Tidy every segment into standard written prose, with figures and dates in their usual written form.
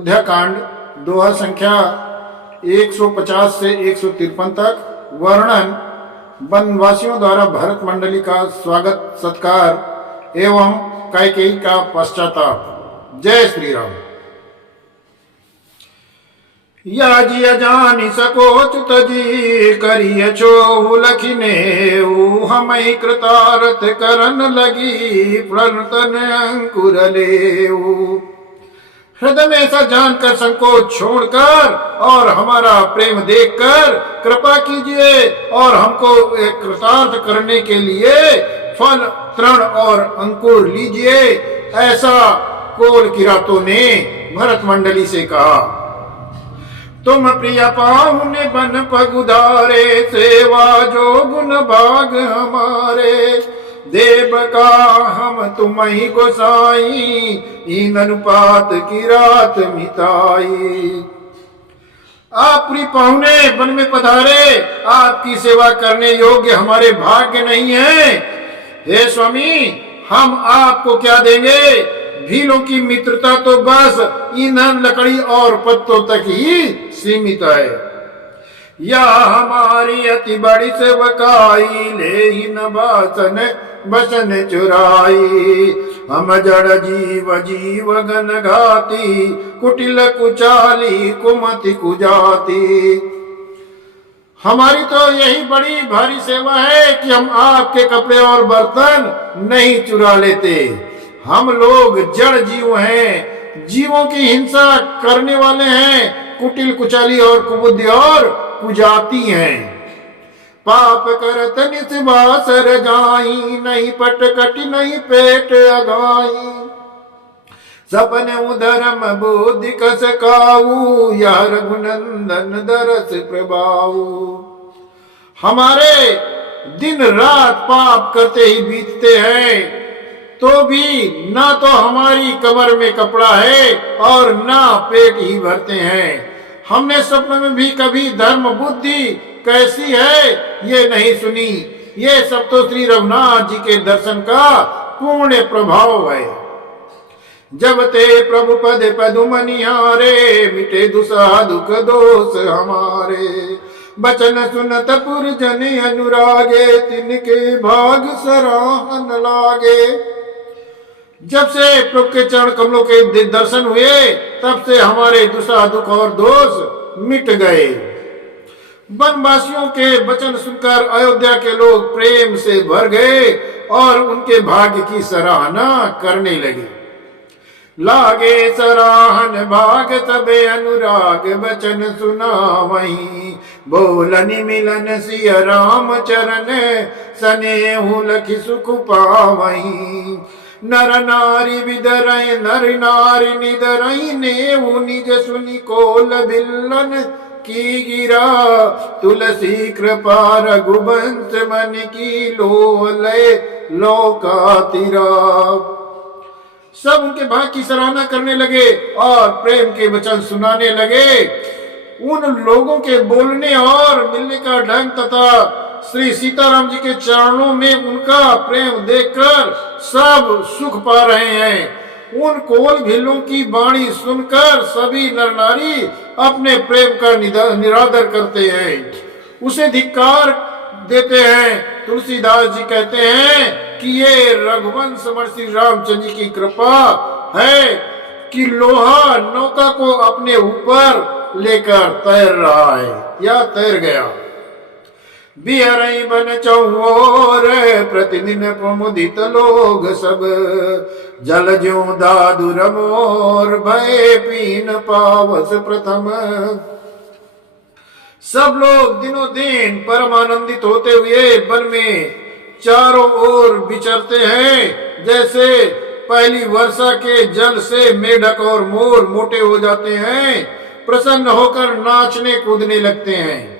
अयोध्याकांड दोहा संख्या 150 से 153 तक वर्णन। वनवासियों द्वारा भरत मंडली का स्वागत सत्कार एवं कैकेयी का पश्चाताप। जय श्री राम। या जिया जानी सको चुत जी करिय छो लखिने हमई कृतारथ करन लगी प्रणतन अंकुर लेऊ। हृदय में ऐसा जानकर संकोच छोड़कर और हमारा प्रेम देखकर कृपा कीजिए और हमको एक कृतार्थ करने के लिए फल तृण और अंकुर लीजिए। ऐसा कोल किरातों ने भरत मंडली से कहा। तुम प्रिय पाहुने बन पगुधारे सेवा जो गुण भाग हमारे देव का हम तुम्ही गोसाई इन अनुपात की रात मिताई। आप प्रिय पाहुने बन में पधारे, आपकी सेवा करने योग्य हमारे भाग्य नहीं है। हे स्वामी, हम आपको क्या देंगे? भीलों की मित्रता तो बस ईंधन लकड़ी और पत्तों तक ही सीमित है। या हमारी अति बड़ी सेवकाई ले ही न बासन बसन चुराई। हम जड़ जीव जीव गन घाती कुटिल कुचाली कुमति कुजाती। हमारी तो यही बड़ी भारी सेवा है कि हम आपके कपड़े और बर्तन नहीं चुरा लेते। हम लोग जड़ जीव हैं, जीवों की हिंसा करने वाले हैं, कुटिल कुचाली और कुबुद्धि और कुजाती हैं। पाप करत निस्वासर जाई नहीं पट कटि नहीं पेट अगाई। सपने उधरम बुद्धि कस काऊ या रघुनंदन दरस प्रभाऊ। हमारे दिन रात पाप करते ही बीतते हैं, तो भी ना तो हमारी कमर में कपड़ा है और ना पेट ही भरते हैं। हमने स्वप्न में भी कभी धर्म बुद्धि कैसी है ये नहीं सुनी। ये सब तो श्री रघुनाथ जी के दर्शन का पूर्ण प्रभाव है। जब ते प्रभु पद पदुमनिहारे मिटे दुसह दुख दोष हमारे। बचन सुनत पुरजन अनुरागे तिनके भाग सराहन लागे। जब से प्रभु के चरण कमलों के दर्शन हुए तब से हमारे दुसह दुख और दोष मिट गए। वनवासियों के वचन सुनकर अयोध्या के लोग प्रेम से भर गए और उनके भाग्य की सराहना करने लगे। लागे सराहन भाग सबे अनुराग वचन सुना वहीं। बोलन मिलन सिय राम चरण स्नेहु लखि सुख पावहीं। नर नारी विदरय नर नारी निदरई नेहु निज सुनि कोल बिल्लन की गिरा। तुलसी कृपा रघुवंश मन की लोलय लोकातिरा। सब उनके भाग्य की सराहना करने लगे और प्रेम के वचन सुनाने लगे। उन लोगों के बोलने और मिलने का ढंग तथा श्री सीताराम जी के चरणों में उनका प्रेम देखकर सब सुख पा रहे हैं। उन कोल भीलों की वाणी सुनकर सभी नर नारी अपने प्रेम का निरादर करते हैं, उसे धिक्कार देते हैं। तुलसीदास जी कहते हैं कि ये रघुवंश श्री रामचंद्र जी की कृपा है कि लोहा नौका को अपने ऊपर लेकर तैर रहा है या तैर गया। बिहरई बन चौर प्रतिदिन प्रमुदित लोग सब। जल ज्यों दादुर मोर भय पीन पावस प्रथम। सब लोग दिनों दिन परम आनंदित होते हुए वन में चारों ओर विचरते हैं। जैसे पहली वर्षा के जल से मेढक और मोर मोटे हो जाते हैं, प्रसन्न होकर नाचने कूदने लगते हैं।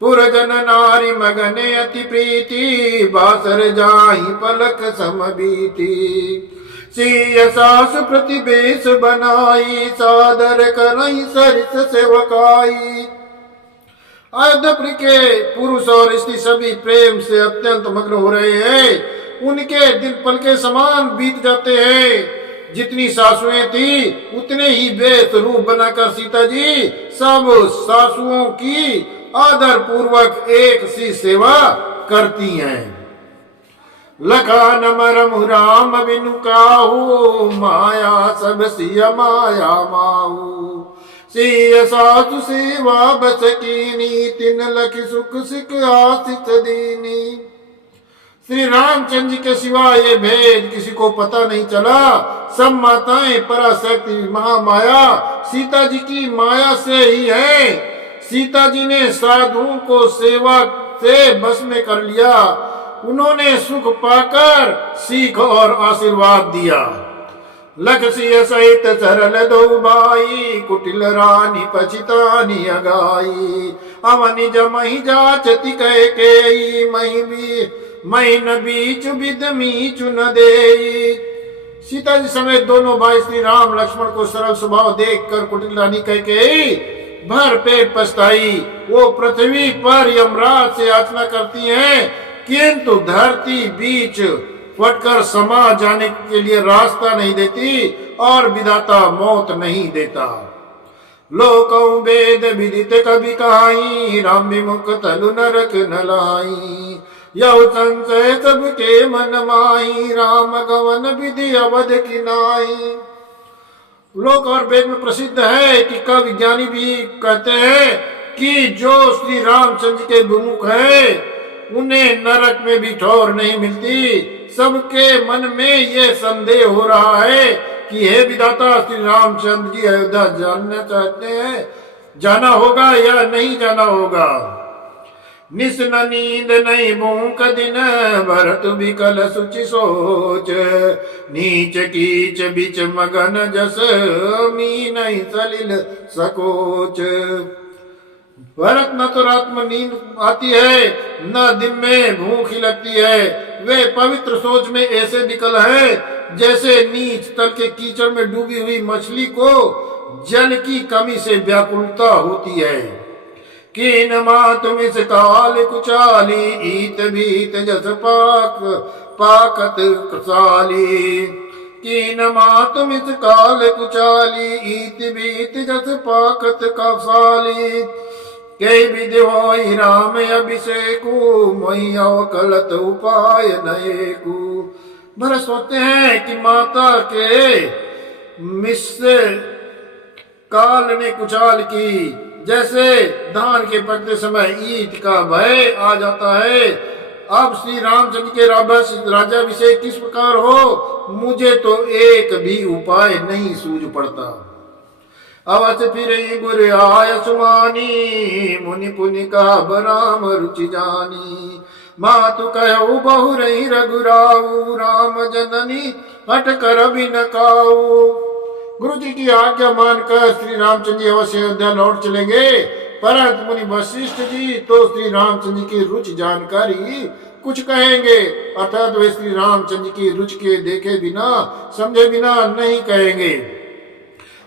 पुरजन नारी मगने अति प्रीति बासर जाहि पलक समबीती। सिय सास प्रतिवेश बनाई सादर करई सरिस सेवकाई। अयोध्यापुरी के पुरुष और स्त्री सभी प्रेम से अत्यंत मग्न हो रहे हैं। उनके दिन पल के समान बीत जाते हैं। जितनी सासुएं थी उतने ही बेत रूप बनाकर सीता जी सब सासुओं की आदर पूर्वक एक सी सेवा करती हैं। लखान मरमु राम बिनु काहू, माया सब सिया माया माहू। सिय सासु सेवा बस कीनी, तिन लख सुख सिख आसित दीनी। श्री रामचंद्र जी के सिवा ये भेद किसी को पता नहीं चला। सब माताएं पराशक्ति महामाया सीता जी की माया से ही है। सीता जी ने साधुओं को सेवा से बस में कर लिया। उन्होंने सुख पाकर सीख और आशीर्वाद दिया। लख सिय सहित सरल दो बाई, कुटिल रानी पछितानी अगाई। अवनि जमहि जाचति कह के, महीन बीच विदमी चुन दे। सीता जी समेत दोनों भाई श्री राम लक्ष्मण को सरल स्वभाव देखकर कुटिल रानी कह के भर पेट पछताई। वो पृथ्वी पर यमराज से याचना करती हैं, किंतु धरती बीच फटकर समा जाने के लिए रास्ता नहीं देती और विधाता मौत नहीं देता। लोकौ वेद विदित कभी कहाई, राम विमुख तलु नरक न लाई। यह संशय सबके मन माही, राम गवन विधि अवध की नाई। लोक और वेद में प्रसिद्ध है कि कवि ज्ञानी भी कहते हैं कि जो श्री रामचंद्र के विमुख है उन्हें नरक में भी ठौर नहीं मिलती। सबके मन में ये संदेह हो रहा है कि हे विधाता, श्री रामचंद्र जी अयोध्या जानना चाहते हैं, जाना होगा या नहीं जाना होगा। निस न नींद नहीं भूख दिन, भरत विकल सुचि सोच। नीच कीच बिच मगन जस, मी नहीं सलिल सकोच। भरत न तो रात में नींद आती है, न दिन में भूख ही लगती है। वे पवित्र सोच में ऐसे विकल है जैसे नीच तल के कीचड़ में डूबी हुई मछली को जल की कमी से व्याकुलता होती है। कीन मात मिस काल कुचाली, ईत भीत जस पाकत साली। कीन मात मिस काल कुचाली, ईत भीत जस पाकत कसाली। कई विधि होई राम अभिषेकु, मोहि अवकलत उपाय नएकु। भरत सोचते हैं कि माता के मिस काल ने कुचाल की, जैसे धान के पकते समय ईद का भय आ जाता है। अब श्री रामचंद्र के राजाभिषेक किस प्रकार हो, मुझे तो एक भी उपाय नहीं सूझ पड़ता। अवश्य फिर गुर आय सुमानी, मुनि पुनि का बराम रुचि जानी। मातु कहु बहु रही रघुराऊ, राम जननी हट कर बिन काऊ। गुरु जी की आज्ञा मानकर श्री रामचंद्र जी अवश्य अयोध्या लौट चलेंगे, परंतु मुनि वशिष्ठ जी तो श्री रामचंद्र की रुचि जानकारी कुछ कहेंगे, अर्थात वे श्री रामचंद्र की रुचि के देखे बिना समझे बिना नहीं कहेंगे।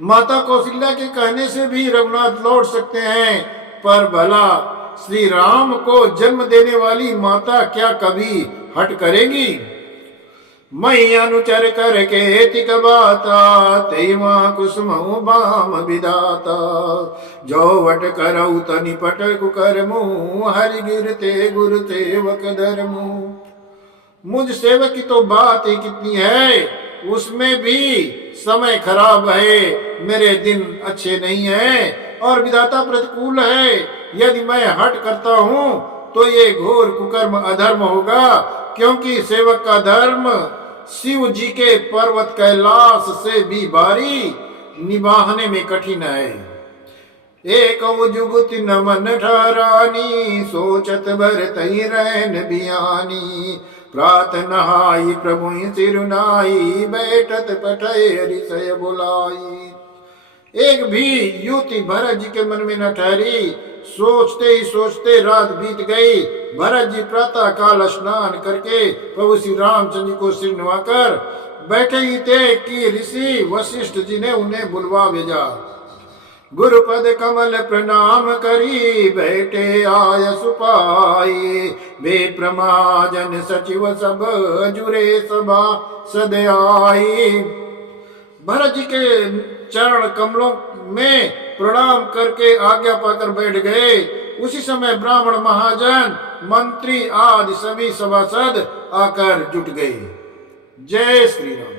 माता कौशल्या के कहने से भी रघुनाथ लौट सकते हैं, पर भला श्री राम को जन्म देने वाली माता क्या कभी हट करेंगी? मई अनुचर कर के तिक बाता, तेवा कुसुम बाम विदाता। जो वट करऊ तनि पट कुकर मुँह, हरि गिरते गुरु सेवक धर्मु। मुझ सेवक की तो बात ही कितनी है, उसमें भी समय खराब है, मेरे दिन अच्छे नहीं है और विधाता प्रतिकूल है। यदि मैं हट करता हूँ तो ये घोर कुकर्म अधर्म होगा, क्योंकि सेवक का धर्म शिव जी के पर्वत कैलाश से भी भारी, निभाने में कठिन है। एक जुगति न मन ठहरानी, सोचत भर तई रैन बियानी। प्रार्थना हाई प्रभु सिरुनाई, बैठत पठय हरिशय बुलाई। एक भी युति भरत जी के मन में न ठहरी। सोचते ही सोचते रात बीत गई। भरत जी प्रातः काल स्नान करके प्रभु श्री रामचंद्र को सिर नवाकर बैठे ही थे कि ऋषि वशिष्ठ जी ने उन्हें बुलवा भेजा। गुरुपद कमल प्रणाम करी, बैठे आय सुपाई। वे प्रमाजन सचिव सब जुरे सभा सदयाई। भरत जी के चरण कमलों में प्रणाम करके आज्ञा पाकर बैठ गए। उसी समय ब्राह्मण महाजन मंत्री आदि सभी सभासद आकर जुट गए। जय श्री राम।